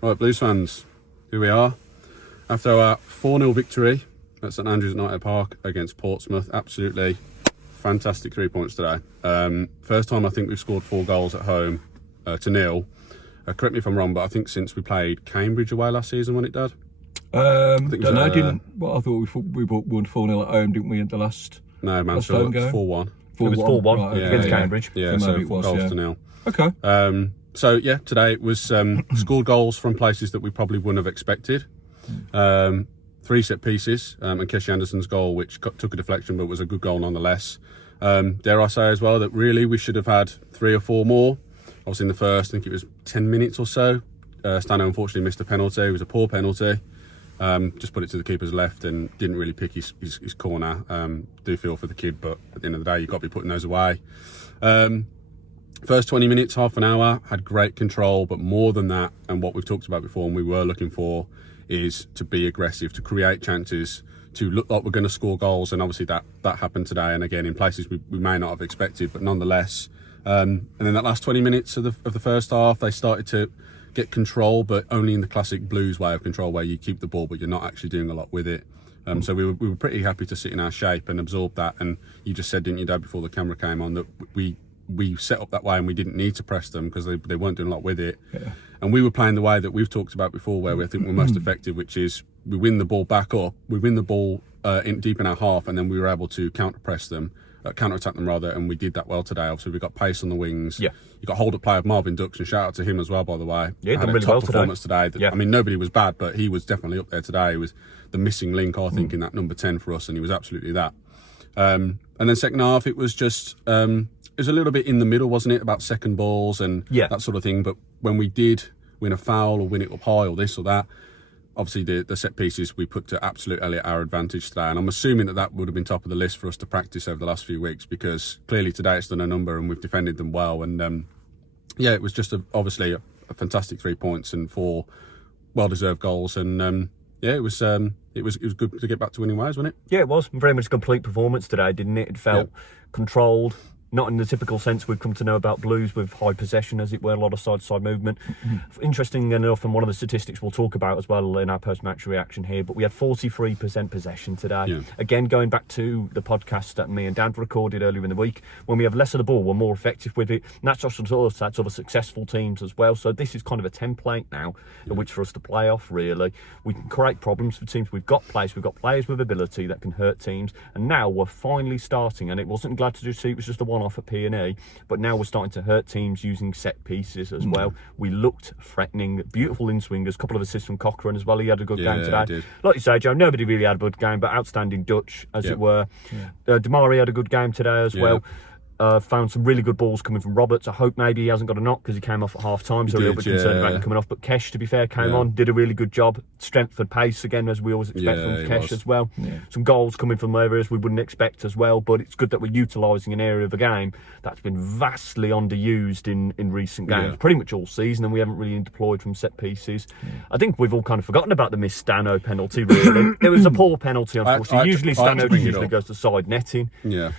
Right, Blues fans, here we are. After our 4-0 victory at St Andrews Knighthead Park against Portsmouth, absolutely fantastic 3 points today. First time I think we've scored 4 goals at home to nil. Correct me if I'm wrong, but I think since we played Cambridge away last season, wasn't it, Dad? I thought we won 4-0 at home, didn't we, at the last? No, man, so it was 4-1. It was 4-1 against Cambridge. Yeah, so 4 goals to nil. Okay. So yeah, today it was scored goals from places that we probably wouldn't have expected. 3 set pieces, and Keshy Anderson's goal, which took a deflection but was a good goal nonetheless. Dare I say as well that really we should have had 3 or 4 more. Obviously in the first, I think it was 10 minutes or so, Stano unfortunately missed a penalty. It was a poor penalty. Just put it to the keeper's left and didn't really pick his corner. Do feel for the kid, but at the end of the day, you've got to be putting those away. First 20 minutes, half an hour, had great control, but more than that, and what we've talked about before and we were looking for, is to be aggressive, to create chances, to look like we're going to score goals, and obviously that happened today, and again in places we may not have expected, but nonetheless. And then that last 20 minutes of the first half, they started to get control, but only in the classic Blues way of control, where you keep the ball but you're not actually doing a lot with it. So we were pretty happy to sit in our shape and absorb that. And you just said, didn't you, Dad, before the camera came on, that we set up that way and we didn't need to press them because they weren't doing a lot with it. Yeah. And we were playing the way that we've talked about before, where we think we're most effective, which is we win the ball back up, we win the ball deep in our half, and then we were able to counter-attack them rather, and we did that well today. Obviously, we got pace on the wings. Yeah. You got hold-up play of Marvin Dux, and shout out to him as well, by the way. Yeah, had done a really top well performance today. Yeah. I mean, nobody was bad, but he was definitely up there today. He was the missing link, I think, in that number 10 for us, and he was absolutely that. And then second half, it was just it was a little bit in the middle, wasn't it, about second balls and that sort of thing. But when we did win a foul or win it up high or this or that, obviously the set pieces we put to absolutely our advantage today, and I'm assuming that would have been top of the list for us to practice over the last few weeks, because clearly today it's done a number and we've defended them well. And it was just obviously a fantastic 3 points and 4 well-deserved goals, and it was good to get back to winning ways, wasn't it? Yeah, it was very much a complete performance today, didn't it? It felt controlled. Not in the typical sense we've come to know about Blues, with high possession, as it were, a lot of side-to-side movement. Interesting enough, and one of the statistics we'll talk about as well in our post-match reaction here, but we had 43% possession today. Yeah. Again, going back to the podcast that me and Dad recorded earlier in the week, when we have less of the ball, we're more effective with it. And that's just us, that's other successful teams as well. So this is kind of a template now, in which for us to play off, really. We can create problems for teams. We've got players with ability that can hurt teams. And now we're finally starting, and it wasn't glad to see it was just a one-off at P&E, but now we're starting to hurt teams using set pieces as well. We looked threatening, beautiful in-swingers, a couple of assists from Cochrane as well. He had a good game today. Did. Like you say, Joe, nobody really had a good game, but outstanding Dutch, as it were. Damari had a good game today as well. Found some really good balls coming from Roberts. I hope maybe he hasn't got a knock because he came off at half time, so a little bit concerned about him coming off. But Kesh, to be fair, came on, did a really good job. Strength and pace again, as we always expect from Kesh as well. Some goals coming from areas we wouldn't expect as well, but it's good that we're utilising an area of the game that's been vastly underused in recent games, pretty much all season, and we haven't really deployed from set pieces. I think we've all kind of forgotten about the missed Stano penalty, really. It was a poor penalty, unfortunately. Usually Stano goes to side netting.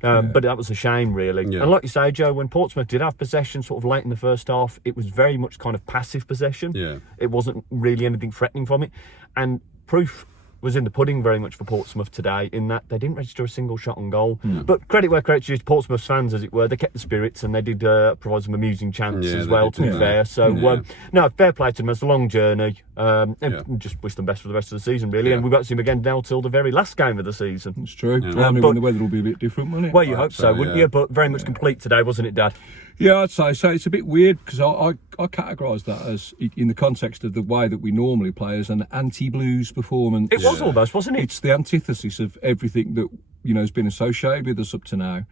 But that was a shame, really. Yeah. And like you say, Joe, when Portsmouth did have possession sort of late in the first half, it was very much kind of passive possession. It wasn't really anything threatening from it. And proof was in the pudding very much for Portsmouth today, in that they didn't register a single shot on goal. But credit where credit's due to Portsmouth's fans, as it were. They kept the spirits, and they did provide some amusing chants as well, to be fair. So, no, fair play to them. It's a long journey. And just wish them best for the rest of the season, really. And we won't see them again now till the very last game of the season. It's true. I mean, the weather will be a bit different, won't it? Well, you hope so, wouldn't you? But very much complete today, wasn't it, Dad? Yeah, I'd say so. It's a bit weird because I categorise that as, in the context of the way that we normally play, as an anti-Blues performance. It was almost, wasn't it? It's the antithesis of everything that has been associated with us up to now.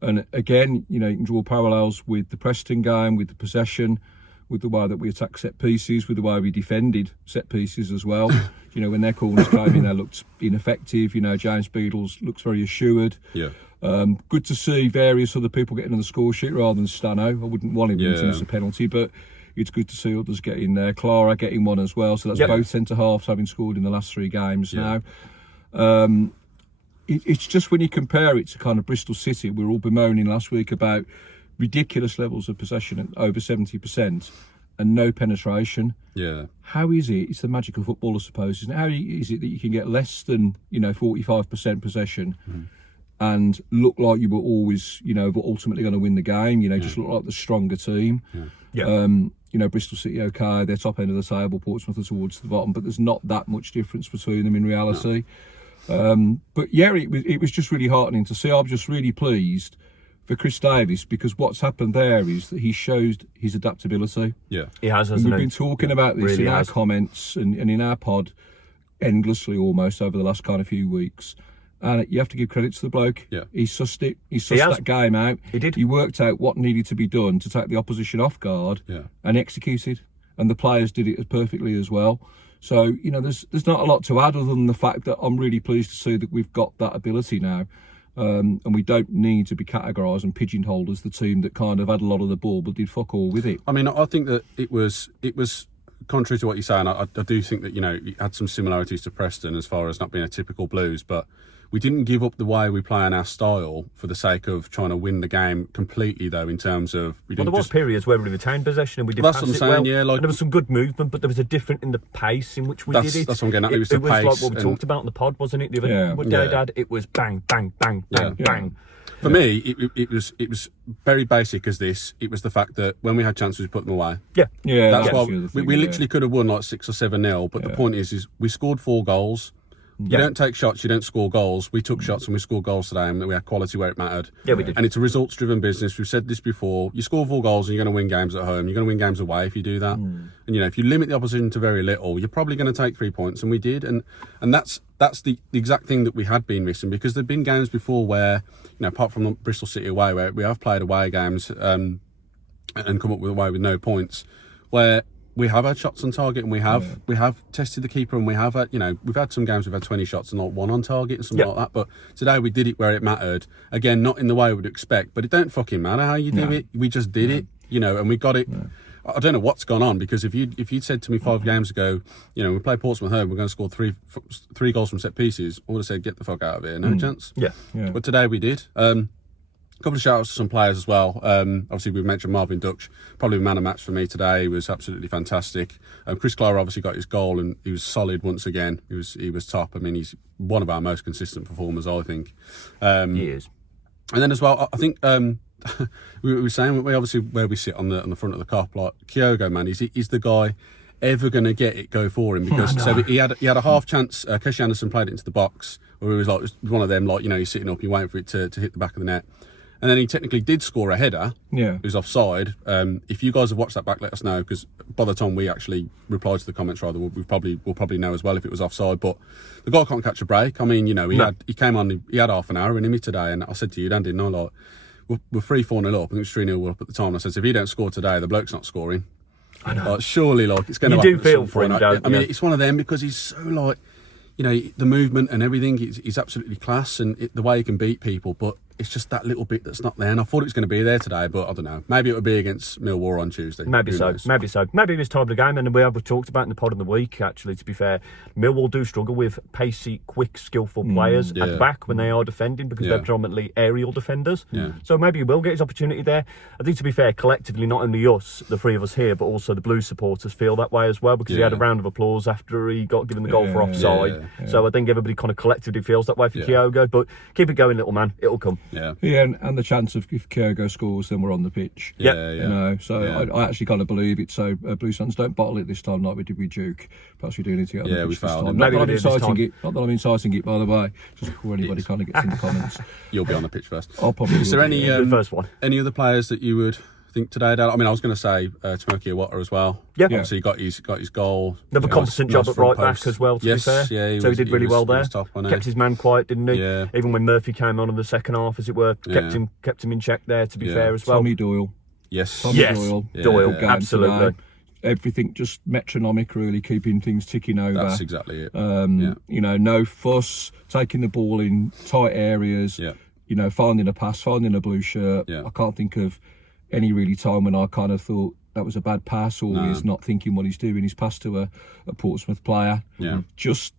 And again, you can draw parallels with the Preston game, with the possession, with the way that we attack set pieces, with the way we defended set pieces as well. When their corners came in, they looked ineffective. James Beadles looks very assured. Good to see various other people getting on the score sheet rather than Stano. I wouldn't want him in terms of penalty, but it's good to see others getting there. Clara getting one as well, so that's both centre-halves having scored in the last 3 games now. It's just when you compare it to kind of Bristol City, we were all bemoaning last week about ridiculous levels of possession at over 70%. and no penetration. Yeah. How is it? It's the magic of football, I suppose, isn't it? How is it that you can get less than 45% possession and look like you were always ultimately going to win the game? Just look like the stronger team. Bristol City, okay, they're top end of the table. Portsmouth are towards the bottom, but there's not that much difference between them in reality. But yeah, it was just really heartening to see. I'm just really pleased for Chris Davis, because what's happened there is that he showed his adaptability. Yeah, he has, hasn't he? We've been talking about this really in our comments and in our pod endlessly almost over the last kind of few weeks. And you have to give credit to the bloke. Yeah. He sussed it. He sussed that game out. He did. He worked out what needed to be done to take the opposition off guard and executed. And the players did it perfectly as well. So, there's not a lot to add other than the fact that I'm really pleased to see that we've got that ability now. And we don't need to be categorised and pigeonholed as the team that kind of had a lot of the ball but did fuck all with it. I mean, I think that it was contrary to what you're saying. I do think that it had some similarities to Preston as far as not being a typical Blues, but we didn't give up the way we play and our style for the sake of trying to win the game completely, though, in terms of... there was periods where we retained possession and we did pass it well. And there was some good movement, but there was a different in the pace in which we did it. That's what I'm getting at. It was like what we talked about in the pod, wasn't it? The other day, Dad, it was bang, bang, bang, bang, bang. For me, it was very basic as this. It was the fact that when we had chances, we put them away. Yeah. That's why we literally could have won like 6 or 7-0. But the point is we scored 4 goals. You don't take shots, you don't score goals. We took shots and we scored goals today, and we had quality where it mattered. Yeah, we did. And it's a results-driven business. We've said this before. You score 4 goals and you're going to win games at home. You're going to win games away if you do that. And if you limit the opposition to very little, you're probably going to take 3 points, and we did. And that's the exact thing that we had been missing, because there'd been games before where, apart from Bristol City away, where we have played away games and come up with away with no points, where we have had shots on target, and we have tested the keeper, and we have had, we've had some games we've had 20 shots and not 1 on target and something like that. But today we did it where it mattered. Again, not in the way we would expect, but it don't fucking matter how you do it. We just did it, and we got it. I don't know what's gone on, because if you'd said to me 5 games ago, we play Portsmouth home, we're going to score three goals from set pieces, I would have said, get the fuck out of here, no chance. Yeah. But today we did. A couple of shout outs to some players as well. Obviously, we've mentioned Marvin Dutch, probably man of match for me today. He was absolutely fantastic. Chris Clara obviously got his goal, and he was solid once again. He was top. I mean, he's one of our most consistent performers, I think. He is. And then as well, I think we were saying, obviously where we sit on the front of the Kop, like Kyogo, man, is the guy ever going to get it go for him? Because so he had a half chance. Keshi Anderson played it into the box, where he was like, it was one of them, like, you're sitting up, you're waiting for it to hit the back of the net. And then he technically did score a header. Yeah. It was offside. If you guys have watched that back, let us know, because by the time we actually reply to the comments, rather, we'll probably know as well if it was offside. But the guy can't catch a break. I mean, he came on, he had half an hour in him today, and I said to you, Dan, didn't I, like, we're 3-4-0 up. I think it was 3-0 up at the time. And I said, if he don't score today, the bloke's not scoring. I know. Like, surely, like, it's going to. You do feel for him, don't you? I mean, it's one of them, because he's so, like, the movement and everything, he's absolutely class, and the way he can beat people, but it's just that little bit that's not there. And I thought it was going to be there today, but I don't know. Maybe it would be against Millwall on Tuesday. Maybe so. Maybe it was time of the game, and we have talked about in the pod of the week, actually, to be fair. Millwall do struggle with pacey, quick, skillful players at the back when they are defending, because they're predominantly aerial defenders. Yeah. So maybe he will get his opportunity there. I think, to be fair, collectively, not only us, the 3 of us here, but also the Blues supporters feel that way as well, because he had a round of applause after he got given the goal for offside. So I think everybody kind of collectively feels that way for Kyogo, but keep it going, little man. It'll come. And the chance of, if Kyogo scores, then we're on the pitch. I actually kind of believe it. So Blues fans, don't bottle it this time like we did with Duke. Perhaps we do need to get on the pitch this time. Not that I'm inciting it, by the way, just before anybody kind of gets in the comments. You'll be on the pitch first. I'll probably. Is there any the first one? Any other players that you would think today, Dad? I mean, I was going to say Tomoki Iwata as well. Yeah. Obviously, he got his goal. Another competent job at right back as well, to be fair. Yeah, so he did really well there. Top, kept his man quiet, didn't he? Yeah. Even when Murphy came on in the second half, as it were, kept him in check there, to be fair as well. Tommy Doyle. Yes. Doyle, absolutely. Everything just metronomic, really, keeping things ticking over. That's exactly it. No fuss, taking the ball in tight areas. Yeah. Finding a pass, finding a blue shirt. Yeah. I can't think of any really time when I kind of thought that was a bad pass, or he's not thinking what he's doing. He's passed to a Portsmouth player. Yeah. Just,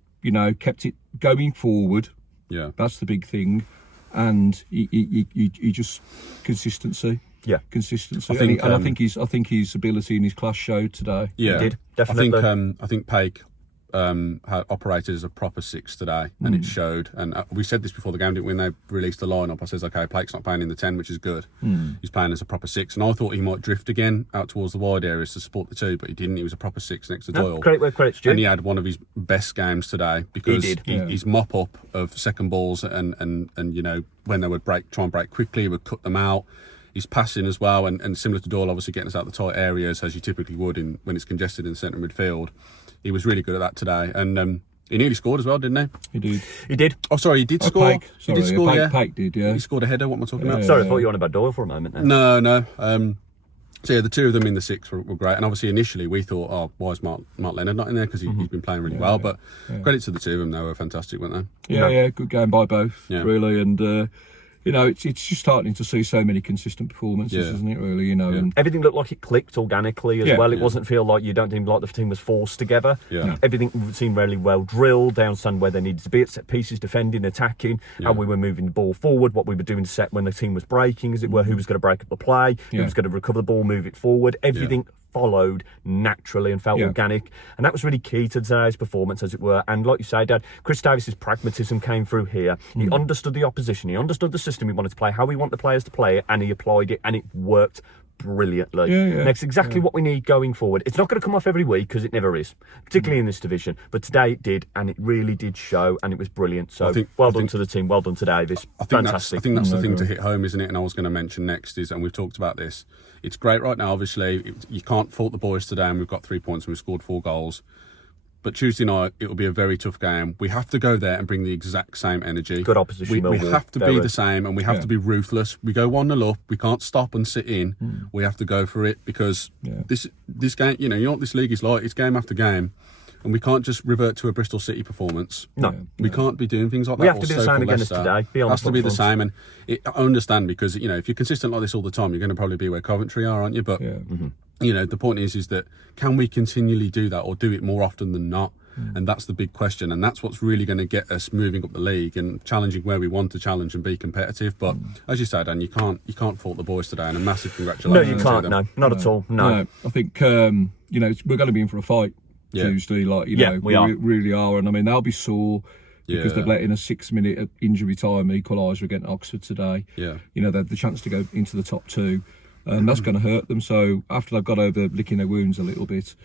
kept it going forward. Yeah. That's the big thing. And he just, consistency. consistency. I think his ability and his class showed today. Yeah, He did, definitely. I think Paik had operated as a proper 6 today, and it showed. And we said this before the game, didn't we? When they released the lineup, I says, okay, Paik's not playing in the 10, which is good. He's playing as a proper 6, and I thought he might drift again out towards the wide areas to support the 2, but he didn't. He was a proper 6 next to Doyle. Great where credit's due. And he had one of his best games today because He did. his mop up of second balls and you know, when they would try and break quickly, he would cut them out. He's passing as well, and similar to Doyle, obviously getting us out the tight areas as you typically would when it's congested in the centre midfield. He was really good at that today, and he nearly scored as well, didn't he? He did. Oh, sorry, he did score. Paik. He did score, yeah. Paik did, yeah. He scored a header. What am I talking about? Sorry, I thought you were on about Doyle for a moment there. No. So yeah, the 2 of them in the 6 were great, and obviously initially we thought, oh, why is Mark Leonard not in there, because he's been playing really well. But credit to the 2 of them, they were fantastic, weren't they? Yeah, good game by both, really, and. You know, it's just starting to see so many consistent performances, isn't it? Really, you know, and everything looked like it clicked organically as well. It wasn't feel like you don't even like the team was forced together. Everything seemed really well drilled. They understand where they needed to be at set pieces, defending, attacking, how we were moving the ball forward, what we were doing set when the team was breaking, as it were, who was going to break up the play, who was going to recover the ball, move it forward. Everything followed naturally and felt organic, and that was really key to today's performance, as it were. And like you say, Dad, Chris Davis's pragmatism came through here. He understood the opposition, he understood the system he wanted to play, how we want the players to play it, and he applied it, and it worked brilliantly. And that's exactly what we need going forward. It's not going to come off every week, because it never is, particularly in this division, but today it did, and it really did show, and it was brilliant. So well done to the team, well done to Davis. Fantastic. I think that's the thing to hit home, isn't it? And I was going to mention next is, and we've talked about this, it's great right now, obviously you can't fault the boys today, and we've got 3 points and we've scored 4 goals. But Tuesday night, it will be a very tough game. We have to go there and bring the exact same energy. Good opposition. We have to be the same, and we have to be ruthless. We go 1-0 up. We can't stop and sit in. We have to go for it, because this game, you know what this league is like. It's game after game, and we can't just revert to a Bristol City performance. No, we can't be doing things like that. We have to do the same again as today. It has to be the same, and I understand, because you know, if you're consistent like this all the time, you're going to probably be where Coventry are, aren't you? But you know, the point is that can we continually do that, or do it more often than not? And that's the big question, and that's what's really going to get us moving up the league and challenging where we want to challenge and be competitive. But as you said, Dan, you can't fault the boys today, and a massive congratulations. No, you can't. No, not at all. No. I think you know, we're going to be in for a fight Tuesday. Like, you know, we really are, and I mean, they'll be sore because they've let in a 6-minute injury time equaliser against Oxford today. You know, they had the chance to go into the top 2, and that's going to hurt them. So after they've got over licking their wounds a little bit,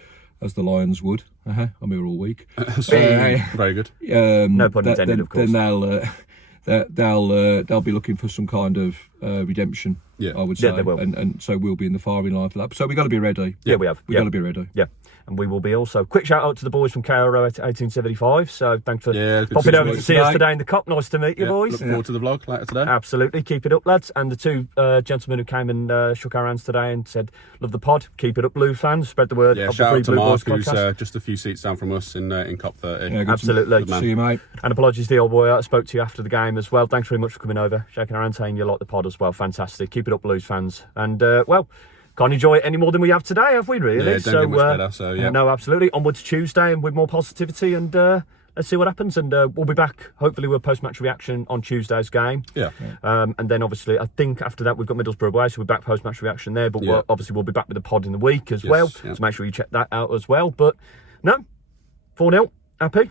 as the Lions would. I'm here all week. Very good. No pun intended, of course. Then they'll be looking for some kind of redemption. I would say. Yeah, they will. And so we'll be in the firing line for that. So we've got to be ready. Yeah, we have. We've got to be ready. Yeah. And we will be also. Quick shout out to the boys from KRO 1875. So thanks for popping over to see us today in the Cup. Nice to meet you, boys. Look forward to the vlog later today. Absolutely. Keep it up, lads. And the 2 gentlemen who came and shook our hands today and said, love the pod. Keep it up, Blue fans. Spread the word of the shout Free out to Blue Mark, Boys podcast. who's just a few seats down from us in Cup 30. Yeah, absolutely. Good see you, mate. And apologies to the old boy. I spoke to you after the game as well. Thanks very much for coming over, shaking our hand, saying you like the pod as well. Fantastic. Keep it up, Blues fans. And, can't enjoy it any more than we have today, have we, really? Yeah, don't get much better, so yeah. No, absolutely. Onwards Tuesday and with more positivity, and let's see what happens. And we'll be back, hopefully, with post-match reaction on Tuesday's game. And then, obviously, I think after that, we've got Middlesbrough away, so we're back post-match reaction there. But we'll be back with the pod in the week as well. So make sure you check that out as well. But, no, 4-0. Happy?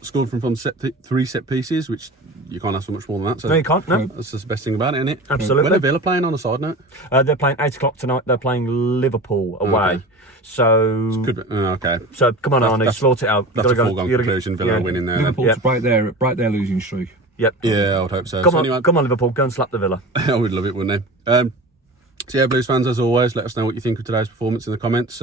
Scored from 3 set pieces, which you can't ask for much more than that. So no, you can't. No, that's just the best thing about it, isn't it? Absolutely. When are Villa playing on a side note? They're playing 8 o'clock tonight. They're playing Liverpool away. Okay. So okay. So come on, Arnie, sort it out. That's a foregone conclusion. Villa winning there. Liverpool's break their losing streak. Yep. Yeah, I would hope so. Come on, Liverpool, go and slap the Villa. I would love it, wouldn't I? So yeah, Blues fans, as always, let us know what you think of today's performance in the comments.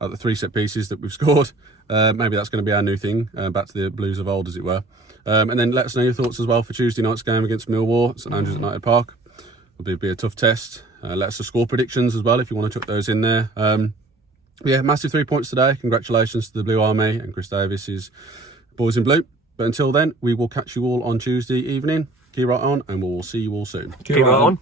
Like the 3 set pieces that we've scored. Maybe that's going to be our new thing, back to the Blues of old, as it were. And then let us know your thoughts as well for Tuesday night's game against Millwall at St Andrews Knighthead Park. It'll be a tough test. Let us know score predictions as well if you want to chuck those in there. Massive 3 points today. Congratulations to the Blue Army and Chris Davis's boys in blue. But until then, we will catch you all on Tuesday evening. Keep right on, and we'll see you all soon. Keep right on.